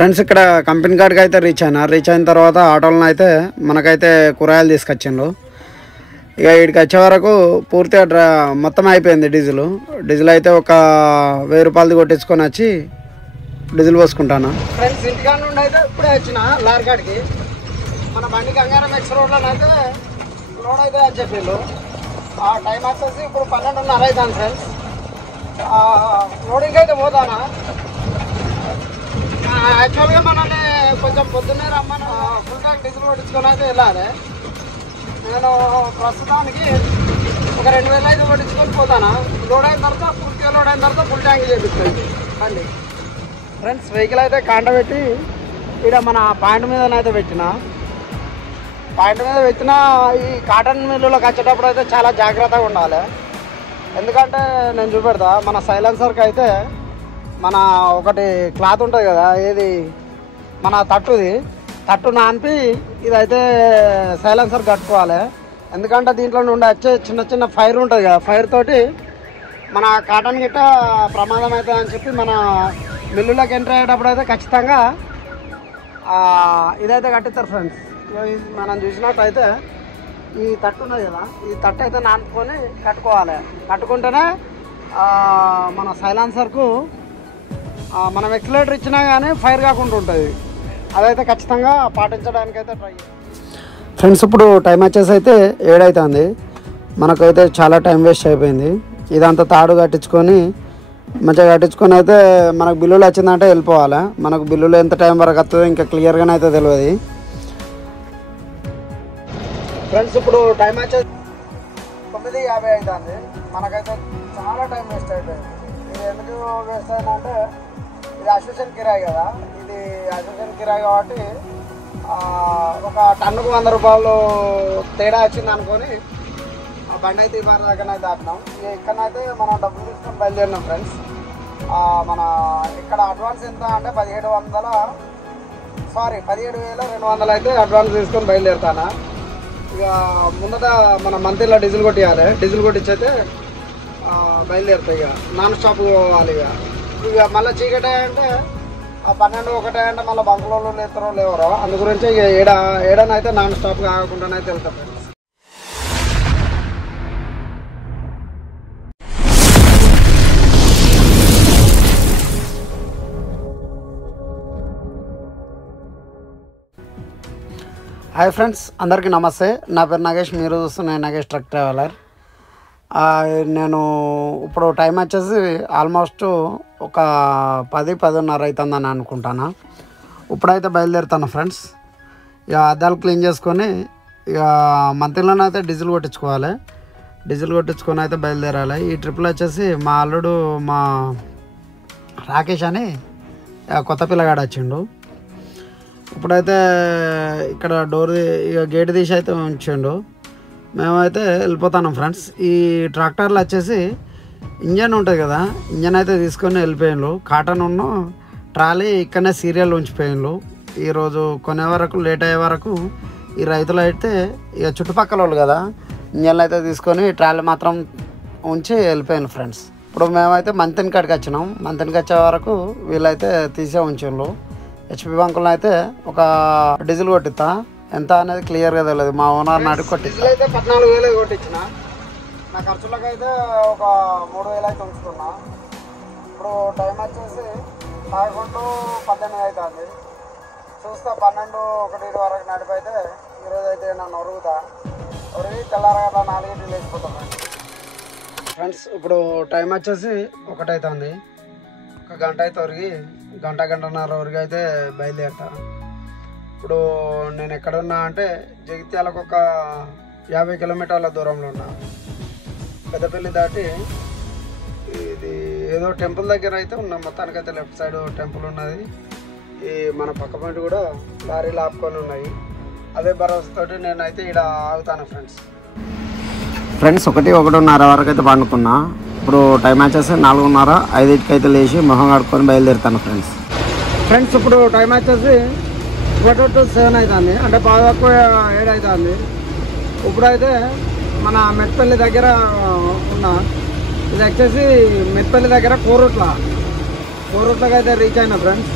Friends ఇక్కడ company కాడికి అయితే రీచ్ అయిన తర్వాత ఆటోలను అయితే మనకైతే కూరగాయలు తీసుకొచ్చిండ్రు. ఇక వీడికి వచ్చే వరకు పూర్తిగా మొత్తం అయిపోయింది డీజిల్ అయితే ఒక 1000 రూపాయలది కొట్టించుకొని వచ్చి డీజిల్ పోసుకుంటాను. ఫ్రెండ్స్ ఇంటికాడ నుండి అయితే ఇప్పుడే వచ్చిన లారీ కాడికి. మన బండి గంగారం ఎక్స్ రోడ్లో అయితే లోడ్ అయితే అని చెప్పిండు. ఆ టైం వచ్చేసి ఇప్పుడు 12:30 అవుతాను ఫ్రెండ్స్. లోడింగ్ అయితే పోతానా. యాక్చువల్గా మనల్ని కొంచెం పొద్దున్నే రమ్మని ఫుల్ ట్యాంక్ డీజిల్ కొట్టించుకొని అయితే వెళ్ళాలి. నేను ప్రస్తుతానికి ఒక 2000 అయితే కొట్టించుకొని పోతాను. లోడ్ అయిన తర్వాత పూర్తిగా లోడ్ అయిన తర్వాత ఫుల్ ట్యాంక్ చేపిస్తుంది అండి. ఫ్రెండ్స్ వెహికల్ అయితే కాండబెట్టి ఇక్కడ మన పాయింట్ మీదనైతే పెట్టిన ఈ కాటన్ మిల్లులోకి వచ్చేటప్పుడు అయితే చాలా జాగ్రత్తగా ఉండాలి. ఎందుకంటే నేను చూపెడతా, మన సైలెన్సర్కి అయితే మన ఒకటి క్లాత్ ఉంటుంది కదా, ఏది మన తట్టు నానిపి ఇదైతే సైలెన్సర్ కట్టుకోవాలి. ఎందుకంటే దీంట్లో నుండి వచ్చే చిన్న ఫైర్ ఉంటుంది కదా, ఫైర్ తోటి మన కాటన్ గిట్ట ప్రమాదం అవుతుంది అని చెప్పి మన మిల్లులోకి ఎంటర్ అయ్యేటప్పుడు అయితే ఖచ్చితంగా ఇదైతే కట్టిస్తారు ఫ్రెండ్స్. మనం చూసినట్టయితే ఈ తట్టు ఉన్నది కదా, ఈ తట్టు అయితే నానుకొని కట్టుకోవాలి. కట్టుకుంటేనే మన సైలెన్సర్కు మనం ఎక్సిలేటర్ ఇచ్చినా కానీ ఫైర్ కాకుండా ఉంటుంది. అదైతే ఖచ్చితంగా పాటించడానికైతే ట్రై చేయాలి. ఫ్రెండ్స్ ఇప్పుడు టైం వచ్చేసి అయితే 7 అవుతుంది. మనకైతే చాలా టైం వేస్ట్ అయిపోయింది. ఇదంతా తాడు కట్టించుకొని మంచిగా కట్టించుకొని అయితే మనకు బిల్లులు వచ్చిందంటే వెళ్ళిపోవాలి. మనకు బిల్లులు ఎంత టైం వరకు వస్తుందో ఇంకా క్లియర్గానే అయితే తెలియదు. ఫ్రెండ్స్ ఇప్పుడు టైం వచ్చేసి 9:50 అవుతుంది. మనకైతే చాలా టైం వేస్ట్ అయిపోయింది. ఇది ఎందుకు వేస్ట్ అయిందంటే ఇది అసోసియేషన్ కిరాయి కదా, ఇది అసోసియేషన్ కిరాయి కాబట్టి ఒక టన్నుకు 100 రూపాయలు తేడా వచ్చింది అనుకొని ఆ బండి అయితే ఇవాళ దగ్గరనైతే ఆపినాం. ఇక్కడనైతే మనం డబ్బులు తీసుకొని బయలుదేరినాం ఫ్రెండ్స్. మన ఇక్కడ అడ్వాన్స్ ఎంత అంటే 17,200 అయితే అడ్వాన్స్ తీసుకొని బయలుదేరుతాను. ఇక ముందట మన మంత్లీలో డీజిల్ కొట్టియాలి. డీజిల్ కొట్టించి అయితే బయలుదేరుతాయి. ఇక నాన్ స్టాప్ పోవాలి. ఇక మళ్ళీ చీకటి అంటే 12, 1 అంటే మళ్ళీ బంకులో లేస్తారో లేవరో, అందు గురించి ఇక ఏడనైతే నాన్ స్టాప్ కాకుండానైతే వెళ్తాం ఫ్రెండ్స్. హాయ్ ఫ్రెండ్స్, అందరికీ నమస్తే. నా పేరు నాగేష్, మీరు చూస్తున్న నాగేష్ ట్రక్ ట్రావెలర్. నేను ఇప్పుడు టైం వచ్చేసి ఆల్మోస్ట్ ఒక 10-10:30 అవుతుందని అనుకుంటాను. ఇప్పుడైతే బయలుదేరుతాను ఫ్రెండ్స్. ఇక అద్దాలు క్లీన్ చేసుకొని ఇక మంత్లీలోనైతే డీజిల్ కొట్టించుకోవాలి. డీజిల్ కొట్టించుకొని అయితే బయలుదేరాలి. ఈ ట్రిప్లో వచ్చేసి మా అల్లుడు మా రాకేష్ అని కొత్త పిల్లగాడు వచ్చిండు. ఇప్పుడైతే ఇక్కడ ఇక గేట్ తీసి అయితే ఉంచిండు. మేమైతే వెళ్ళిపోతున్నాం ఫ్రెండ్స్. ఈ ట్రాక్టర్లు వచ్చేసి ఇంజన్ ఉంటుంది కదా, ఇంజన్ అయితే తీసుకొని వెళ్ళిపోయిండ్రు. కాటన్ ఉన్న ట్రాలీ ఇక్కడనే సీరియల్ ఉంచిపోయిండ్రు. ఈరోజు కొనే వరకు లేట్ అయ్యే వరకు ఈ రైతులు అయితే ఇక చుట్టుపక్కల వాళ్ళు కదా, ఇంజన్లు అయితే తీసుకొని ట్రాలీ మాత్రం ఉంచి వెళ్ళిపోయిండ్రు ఫ్రెండ్స్. ఇప్పుడు మేమైతే మంతెన్ కాడికి వచ్చినాం. మంతెన్కి వచ్చే వరకు వీళ్ళైతే తీసే ఉంచిండ్రు. హెచ్పి బంకులో అయితే ఒక డీజిల్ కొట్టిస్తా, ఎంత అనేది క్లియర్గా తెలియదు. మా ఓనర్ నాటికి కొట్టిస్తా. అయితే 14,000 కొట్టించిన. నా ఖర్చులకు అయితే ఒక 3,000 అయితే ఉంచుకున్నా. ఇప్పుడు టైం వచ్చేసి 11-18 అవుతుంది. చూస్తా 12-1 వరకు నడిపైతే ఈరోజు అయితే నన్ను ఒరిగి తెల్లారగట్ల 4 లేచిపోతాను ఫ్రెండ్స్. ఇప్పుడు టైం వచ్చేసి 1 అవుతుంది. 1 గంట అయితే ఒరిగి గంటన్నర వరకు అయితే బయలుదేరుతా. ఇప్పుడు నేను ఎక్కడున్నా అంటే జగిత్యాలకు ఒక 50 కిలోమీటర్ల దూరంలో ఉన్నా. పెద్దపల్లి దాటి ఇది ఏదో టెంపుల్ దగ్గర అయితే ఉన్నాం. మొత్తానికైతే లెఫ్ట్ సైడ్ టెంపుల్ ఉన్నది. ఈ మన పక్క పాయింట్ కూడా లారీలు ఆపుకొని ఉన్నాయి. అదే భరోసాతోటి నేనైతే ఇక్కడ ఆగుతాను ఫ్రెండ్స్. 1-1:30 వరకు అయితే పండుకున్నా. ఇప్పుడు టైం వచ్చేసి 4:30, 5కి అయితే లేచి మొహం కడుక్కొని బయలుదేరుతాను ఫ్రెండ్స్. ఇప్పుడు టైం వచ్చేసి 1-7 అవుతుంది, అంటే బాగా 7 అవుతుంది. ఇప్పుడైతే మన మెట్పల్లి దగ్గర ఉన్నా. ఇది వచ్చేసి మెట్పల్లి దగ్గర కోరుట్లకి అయితే రీచ్ అయినా ఫ్రెండ్స్.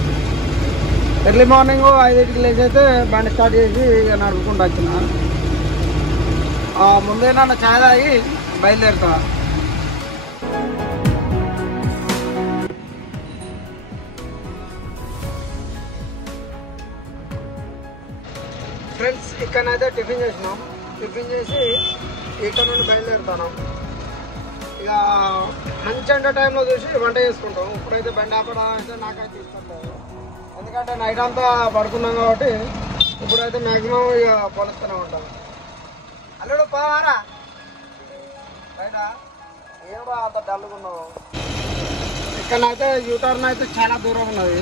ఎర్లీ మార్నింగ్ 5కి లేచి అయితే బండి స్టార్ట్ చేసి ఇక నడుపుకుంటూ వచ్చిన. ముందే నన్ను ఛాయ్ తాగి బయలుదేరుతా. ఫ్రెండ్స్ ఇక్కడనైతే టిఫిన్ చేసినాం. టిఫిన్ చేసి ఇక్కడ నుండి బయలుదేరుతాను. ఇక మంచి ఎండ టైంలో చూసి వంట చేసుకుంటాం. ఇప్పుడైతే బండి ఆపడం అయితే నాకైతే ఇష్టం లేదు, ఎందుకంటే నైట్ అంతా పడుకున్నాం కాబట్టి ఇప్పుడైతే మ్యాక్సిమం ఇక పొలుస్తూనే ఉంటాం. అల్లుడు పోవారా బయట ఏం అంత డల్లుకున్నావు. ఇక్కడనైతే యూటర్న్ అయితే చాలా దూరం ఉన్నది,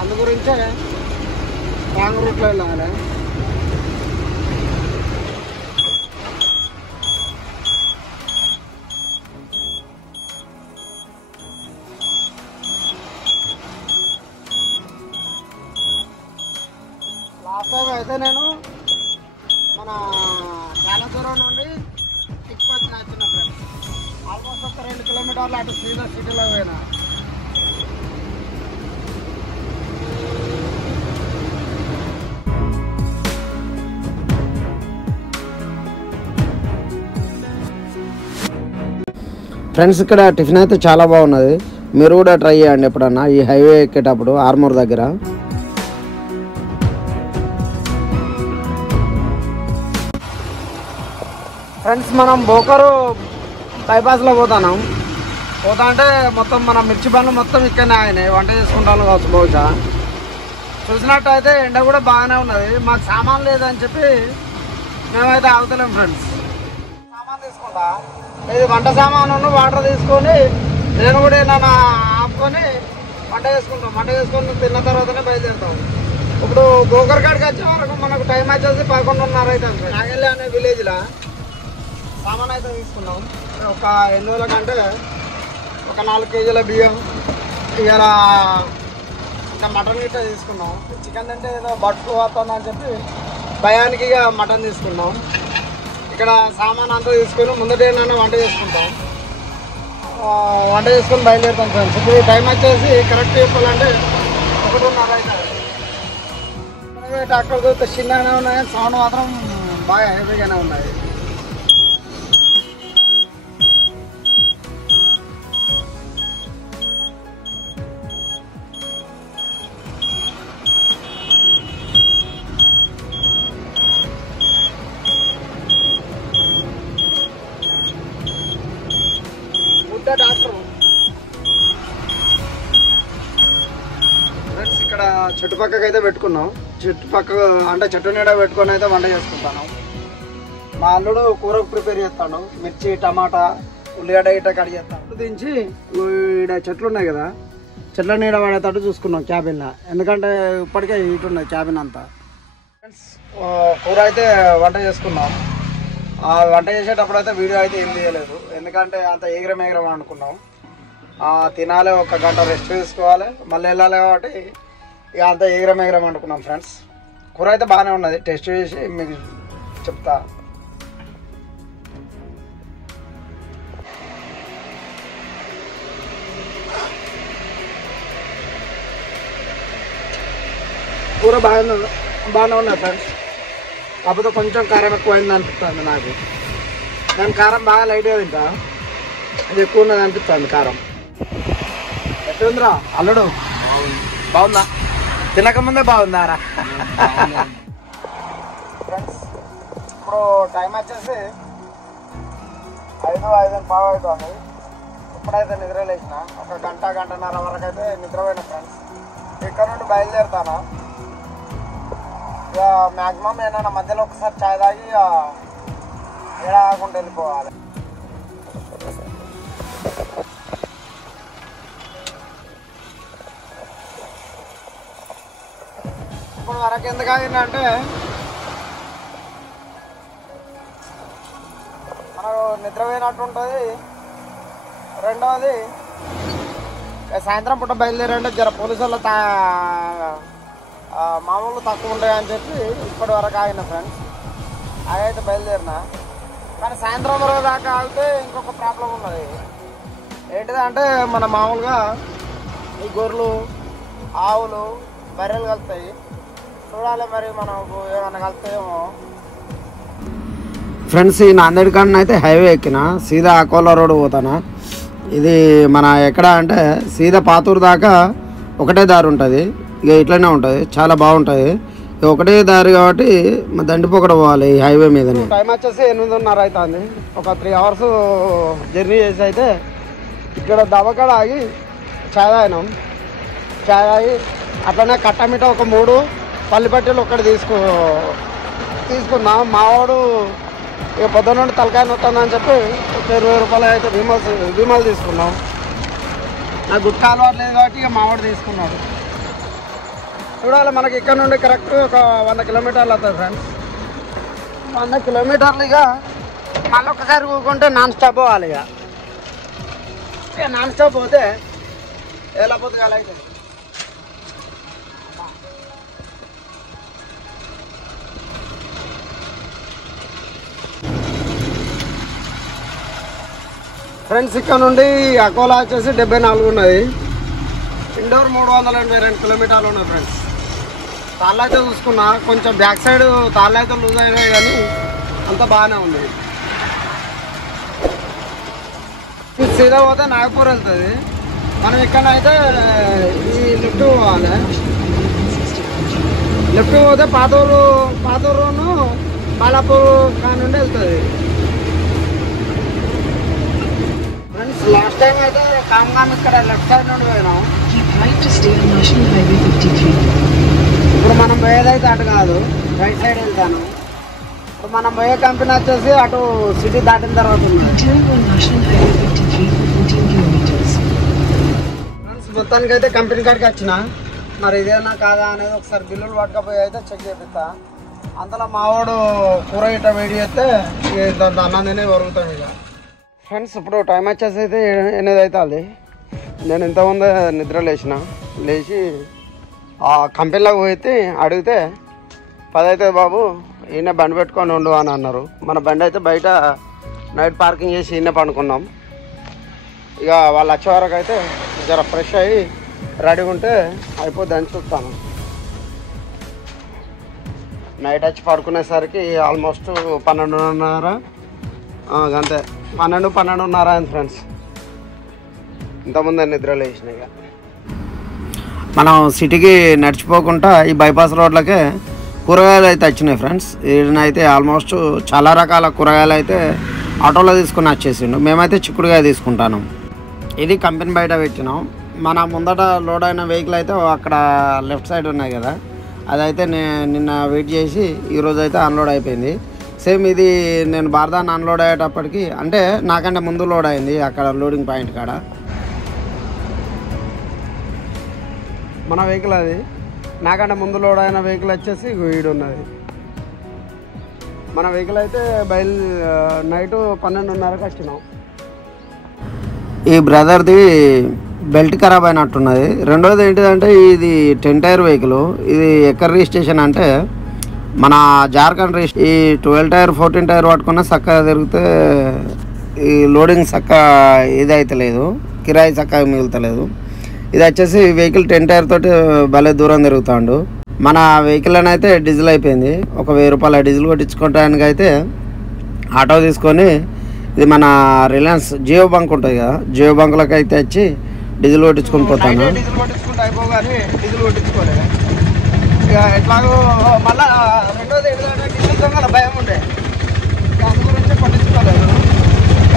అందు గురించే రాంగ్ రూట్లో వెళ్ళాలి. లాస్ట్ టైం అయితే నేను మన చాలా దూరం నుండి తిరుపతి వచ్చిన ఫ్రెండ్స్. ఆల్మోస్ట్ ఒక 2 కిలోమీటర్లు అటు శ్రీధర్ సిటీలో పోయినా. ఫ్రెండ్స్ ఇక్కడ టిఫిన్ అయితే చాలా బాగున్నది, మీరు కూడా ట్రై చేయండి ఎప్పుడన్నా ఈ హైవే ఎక్కేటప్పుడు ఆర్మూర్ దగ్గర. ఫ్రెండ్స్ మనం బోకరు బైపాస్లో పోతా అంటే మొత్తం మన మిర్చి బండ్లు మొత్తం ఇక్కడనే ఆయనాయి, వంట చేసుకుంటాను కావచ్చు. బహుశా చూసినట్టయితే ఎండ కూడా బాగానే ఉన్నది. మాకు సామాన్ లేదని చెప్పి మేమైతే ఆగుతలేం ఫ్రెండ్స్. సామాన్ తీసుకుంటా, ఇది వంట సామాను వాటర్ తీసుకొని నేను కూడా ఏమన్నా ఆపుకొని వంట చేసుకుంటాం. వంట చేసుకొని తిన్న తర్వాతనే బయలుదేరుతాం. ఇప్పుడు బోకర్ కాడికి వచ్చే వరకు మనకు టైం వచ్చేసి 11:30 అవుతుంది. నాగెల్లి అనే విలేజ్లో సామాన్ అయితే తీసుకున్నాం. ఒక 8 రోజుల కంటే ఒక 4 కేజీల బియ్యం, ఇవాళ మటన్ గిట్ట తీసుకున్నాం. చికెన్ అంటే ఏదో బట్టు వస్తుందని చెప్పి భయానికి ఇక మటన్ తీసుకున్నాం. ఇక్కడ సామాన్ అంతా తీసుకొని ముందట ఏంటన్నా వంట చేసుకుంటాం. వంట చేసుకొని బయలుదేరుతాం ఫ్రెండ్స్. ఇప్పుడు టైం వచ్చేసి కరెక్ట్ చెప్పాలంటే 1:30 అవుతుంది. ట్రాక్టర్ చూస్తే చిన్నగానే ఉన్నాయి, సౌండ్ మాత్రం బాగా హెవీగానే ఉన్నాయి. ట్రాక్టర్ ఫ్రెండ్స్ ఇక్కడ చుట్టుపక్కకి అయితే పెట్టుకున్నాం. చుట్టుపక్క అంటే చెట్టు నీడ పెట్టుకొని అయితే వంట చేసుకుంటాను. మా అల్లుడు కూరకు ప్రిపేర్ చేస్తాను. మిర్చి, టమాటా, ఉల్లిగడ్డ గిట్ట కడిగి చేస్తాను. దించి ఈడ చెట్లు ఉన్నాయి కదా, చెట్ల నీడ పడేటట్టు చూసుకున్నాం క్యాబిన్లో, ఎందుకంటే ఇప్పటికే హీట్ ఉన్నాయి క్యాబిన్ అంతా. ఫ్రెండ్స్ కూర అయితే వంట చేసుకున్నాం. వంట చేసేటప్పుడు అయితే వీడియో అయితే ఏం తీయలేదు, ఎందుకంటే అంత ఎగరం అనుకున్నాం. తినాలి, 1 గంట రెస్ట్ తీసుకోవాలి, మళ్ళీ వెళ్ళాలి కాబట్టి ఇక అంత ఎగరం అనుకున్నాం ఫ్రెండ్స్. కూర అయితే బాగానే ఉన్నది, టెస్ట్ చేసి మీకు చెప్తా. కూర బాగానే ఉన్నది ఫ్రెండ్స్, కాకపోతే కొంచెం కారం ఎక్కువైంది అనిపిస్తుంది నాకు. కానీ కారం బాగా లైట్గా తింటా, అది ఎక్కువ ఉన్నది అనిపిస్తుంది కారం. ఎట్లుందిరా అల్లుడు, బాగుందా? తినకముందే బాగుందారా? ఫ్రెండ్స్ ఇప్పుడు టైం వచ్చేసి 5:05 అవుతుంది. ఇప్పుడైతే నిద్ర లేచిన, 1 గంట గంటన్నర వరకు అయితే నిద్రపోయిన ఫ్రెండ్స్. ఇక్కడ నుండి బయలుదేరుతాను. ఇక మ్యాక్సిమం ఏమైనా మధ్యలో ఒకసారి చాయ్ తాగి ఏడాకుండా వెళ్ళిపోవాలి. ఇప్పుడు వరకు ఎందుకు ఆగిందంటే మనకు నిద్రపోయినట్టు ఉంటుంది. రెండవది సాయంత్రం పూట బయలుదేరంటే జర పోలీసు వాళ్ళు మామూలు తక్కువ ఉంటాయని చెప్పి ఇప్పటి వరకు ఆగిన ఫ్రెండ్స్. అయితే బయలుదేరిన, కానీ సాయంత్రం వరకు దాకా ఆగితే ఇంకొక ప్రాబ్లం ఉన్నది. ఏంటిదంటే మన మామూలుగా ఈ గొర్రెలు, ఆవులు, బర్రెలు కలుస్తాయి. చూడాలి మరి మనం ఏమన్నా కలుస్తాయేమో. ఫ్రెండ్స్, ఈ నాందేడ్ కాడ అయితే హైవే ఎక్కిన సీదా అకోలా రోడ్ పోతానా. ఇది మన ఎక్కడ అంటే సీదా పాతూరు దాకా ఒకటే దారి ఉంటుంది. ఇక ఇట్లనే ఉంటుంది, చాలా బాగుంటుంది. ఒకటే దారి కాబట్టి దండిపోకడ పోవాలి ఈ హైవే మీద. టైం వచ్చేసి 8:30 అవుతుంది. ఒక 3 hours జర్నీ చేసి అయితే ఇక్కడ దవకాడ ఆగి చాయ్ తాగినాం. చాయ్ తాగి అట్లనే కట్టమిట ఒక 3 పల్లిపట్టీలు ఒక్కటి తీసుకున్నాం. మావాడు ఇక పొద్దున్న నుండి తలకాయ నొత్తుందని చెప్పి ఒక 20 రూపాయలు అయితే విమల్ తీసుకున్నాం. నాకు గుట్ట అలవాటు లేదు కాబట్టి ఇక మావాడు తీసుకున్నాడు. చూడాలి, మనకి ఇక్కడ నుండి కరెక్ట్ ఒక 100 కిలోమీటర్లు అవుతుంది ఫ్రెండ్స్. 100 కిలోమీటర్లు ఇక మళ్ళీ ఒకసారి కూకుంటే నాన్ స్టాప్ పోవాలి. ఇక నాన్ స్టాప్ పోతే ఎలా పొద్దుగాల అవుతుంది. ఫ్రెండ్స్, ఇక్కడ నుండి అకోలా వచ్చేసి 74 ఉన్నది. ఇండోర్ 382 కిలోమీటర్లు ఉన్నాయి ఫ్రెండ్స్. తాళ్ళు అయితే చూసుకున్నా, కొంచెం బ్యాక్ సైడ్ తాళ్ళు అయితే లూజ్ అయినాయి కానీ అంతా బాగానే ఉంది. సీదా పోతే నాగపూర్ వెళ్తుంది. మనం ఇక్కడైతే ఈ లెఫ్ట్ పోవాలి. లెఫ్ట్ పోతే పాతూరును బాలాపూర్ కానుండి వెళ్తుంది. ఫ్రెండ్స్, లాస్ట్ టైం అయితే కామ్గామ్ ఇక్కడ లెఫ్ట్ సైడ్ నుండి పోయినాం. ఇప్పుడు మనం పోయేదైతే అటు కాదు, రైట్ సైడ్ వెళ్తాను. ఇప్పుడు మనం పోయే కంపెనీ వచ్చేసి అటు సిటీ దాటిన తర్వాత ఉన్నది. ఫ్రెండ్స్, మొత్తానికి అయితే కంపెనీ కాడికి వచ్చిన. మరి ఇదేనా కాదా అనేది ఒకసారి బిల్లులు పట్టుకపోయి అయితే చెక్ చేపిస్తా. అంతలో మావాడు కూర ఇట్ట వేడి చేస్తే అన్నం తినే వరుగుతాం ఇక. ఫ్రెండ్స్, ఇప్పుడు టైం వచ్చేసి అయితే 8 అవుతుంది. నేను ఇంతకుముందే నిద్ర లేచి ఆ కంపెనీలోకి పోయి అడిగితే 10 అవుతుంది బాబు, ఈయన బండి పెట్టుకొని ఉండు అని అన్నారు. మన బండి అయితే బయట నైట్ పార్కింగ్ చేసి ఈయన పండుకున్నాం. ఇక వాళ్ళు వచ్చే వరకు అయితే జర ఫ్రెష్ అయ్యి రెడీగా ఉంటే అయిపోద్ది అని చూస్తాను. నైట్ వచ్చి పడుకునేసరికి ఆల్మోస్ట్ 12:30 అంతే, 12:30 అయింది ఫ్రెండ్స్. ఇంతకుముందు నిద్ర లేచినాయి. మనం సిటీకి నడిచిపోకుండా ఈ బైపాస్ రోడ్లకే కూరగాయలు అయితే వచ్చినాయి ఫ్రెండ్స్. ఈయనైతే ఆల్మోస్ట్ చాలా రకాల కూరగాయలు అయితే ఆటోలో తీసుకుని వచ్చేసిండు. మేమైతే చిక్కుడుకాయ తీసుకుంటాను. ఇది కంపెనీ బయట పెట్టినాం. మన ముందట లోడ్ అయిన వెహికల్ అయితే అక్కడ లెఫ్ట్ సైడ్ ఉన్నాయి కదా, అదైతే నిన్న వెయిట్ చేసి ఈరోజు అయితే అన్లోడ్ అయిపోయింది. సేమ్ ఇది నేను బార్దాన్ అన్లోడ్ అయ్యేటప్పటికి, అంటే నాకంటే ముందు లోడ్ అయింది అక్కడ లోడింగ్ పాయింట్ కాడ. మన వెహికల్ అది, నాకంటే ముందు లోడ్ అయిన వెహికల్ వచ్చేసి వీడు ఉన్నది. మన వెహికల్ అయితే నైట్ 12:30కి వచ్చినాం. ఈ బ్రదర్ది బెల్ట్ ఖరాబ్ అయినట్టున్నది. రెండోది ఏంటిదంటే ఇది 10 టైర్ వెహికల్. ఇది ఎక్కడ రిజిస్ట్రేషన్ అంటే మన జార్ఖండ్ రిజిస్ట్రేషన్. ఈ 12 టైర్ 14 టైర్ పట్టుకున్నా చక్కగా తిరిగితే ఈ లోడింగ్ చక్క ఇది అయితే లేదు, కిరాయి చక్కగా మిగులుతలేదు. ఇది వచ్చేసి వెహికల్ 10 టైర్ తోటి భలే దూరం తిరుగుతాడు. మన వెహికల్ అని అయితే డీజిల్ అయిపోయింది. ఒక 1000 రూపాయల డీజిల్ కొట్టించుకోవడానికి అయితే ఆటో తీసుకొని ఇది మన రిలయన్స్ జియో బంక్ ఉంటుంది కదా, జియో బంకులకు అయితే వచ్చి డీజిల్ కొట్టించుకొని పోతాను. డీజిల్ కొట్టించుకుంటే అయిపోగానే డీజిల్ కొట్టించుకోలేదు. ఇక ఎట్లాగో మళ్ళీ రెండోది ఏంటంటే డీజిల్ దొంగల భయం ఉండే, అందు గురించి కొట్టించుకోలేదు.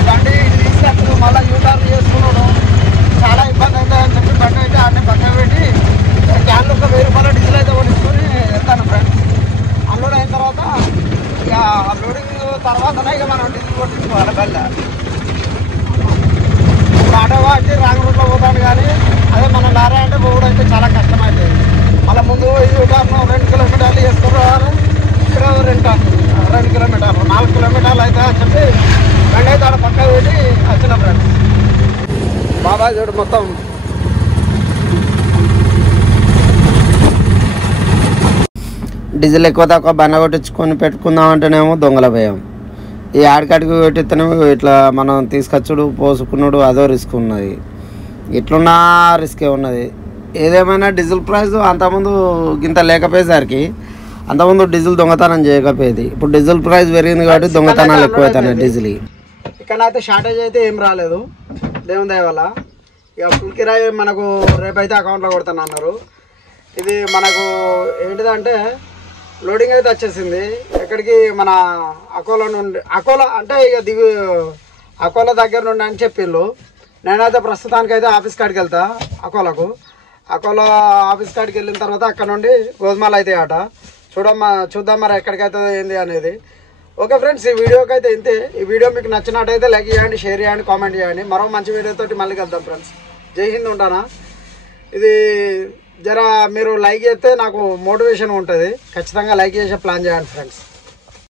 బండి తీసుకొచ్చు మళ్ళీ యూటర్న్ చేసుకున్నాడు, చాలా ఇబ్బంది అవుతుందని చెప్పి బండి అయితే అన్నీ పక్కన పెట్టి క్యాన్లో ఒక 1000 రూపాయల డీజిల్ అయితే కొట్టించుకొని వెళ్తాను ఫ్రెండ్స్. అన్లోడ్ అయిన తర్వాత ఇక లోడింగ్ తర్వాతనే ఇక మనం డీజిల్ కొట్టించుకోవాలి బల్ల. ఇప్పుడు ఆటో వచ్చి రాంగ్ రూట్లో పోతాను, కానీ అదే మన లారీ అంటే పోవడం అయితే చాలా కష్టమవుతుంది. మళ్ళీ ముందు యూటర్న్ 2 కిలోమీటర్లు చేసుకుని ఇక్కడ 2 కిలోమీటర్లు 4 కిలోమీటర్లు అయితే అని చెప్పి బండి అయితే ఆడ పక్క పెట్టి వచ్చిన ఫ్రెండ్స్. బాబా చూడు మొత్తం డీజిల్ ఎక్కువ తక్కువ బండ కొట్టించుకొని పెట్టుకుందాం అంటేనేమో దొంగల భయం. ఈ ఆడికాడికి పెట్టితేనేమో ఇట్లా మనం తీసుకొచ్చుడు పోసుకున్నాడు అదో రిస్క్ ఉన్నది. ఇట్లున్నా రిస్కే ఉన్నది. ఏదేమైనా డీజిల్ ప్రైస్ అంతకుముందు ఇంత లేకపోయేసరికి అంతకుముందు డీజిల్ దొంగతనం చేయకపోయేది. ఇప్పుడు డీజిల్ ప్రైస్ పెరిగింది కాబట్టి దొంగతనాలు ఎక్కువవుతున్నాయి డీజిల్. ఇక్కడైతే షార్టేజ్ అయితే ఏం రాలేదు దేవుని దయ వల్ల. ఇక ఫుల్ కిరాయి మనకు రేపైతే అకౌంట్లో కొడతాను అన్నారు. ఇది మనకు ఏంటిదంటే లోడింగ్ అయితే వచ్చేసింది. ఎక్కడికి మన అకోలా నుండి, అకోలా అంటే ఇక అకోలా దగ్గర నుండి అని చెప్పిళ్ళు. నేనైతే ప్రస్తుతానికైతే ఆఫీస్ కాడికి వెళ్తా అకోలాకు. అకోలా ఆఫీస్ కాడికి వెళ్ళిన తర్వాత అక్కడ నుండి గోధుమలు అయితే ఆట చూద్దాం మరి ఎక్కడికైతే ఏంది అనేది. ఓకే ఫ్రెండ్స్, ఈ వీడియోకి అయితే ఇంతే. ఈ వీడియో మీకు నచ్చినట్టయితే లైక్ చేయండి, షేర్ చేయండి, కామెంట్ చేయండి. మరో మంచి వీడియోతోటి మళ్ళీ కలుద్దాం ఫ్రెండ్స్. జై హింద్. ఉంటానా. ఇది జర మీరు లైక్ చేస్తే నాకు మోటివేషన్ ఉంటుంది. ఖచ్చితంగా లైక్ చేసే ప్లాన్ చేయండి ఫ్రెండ్స్.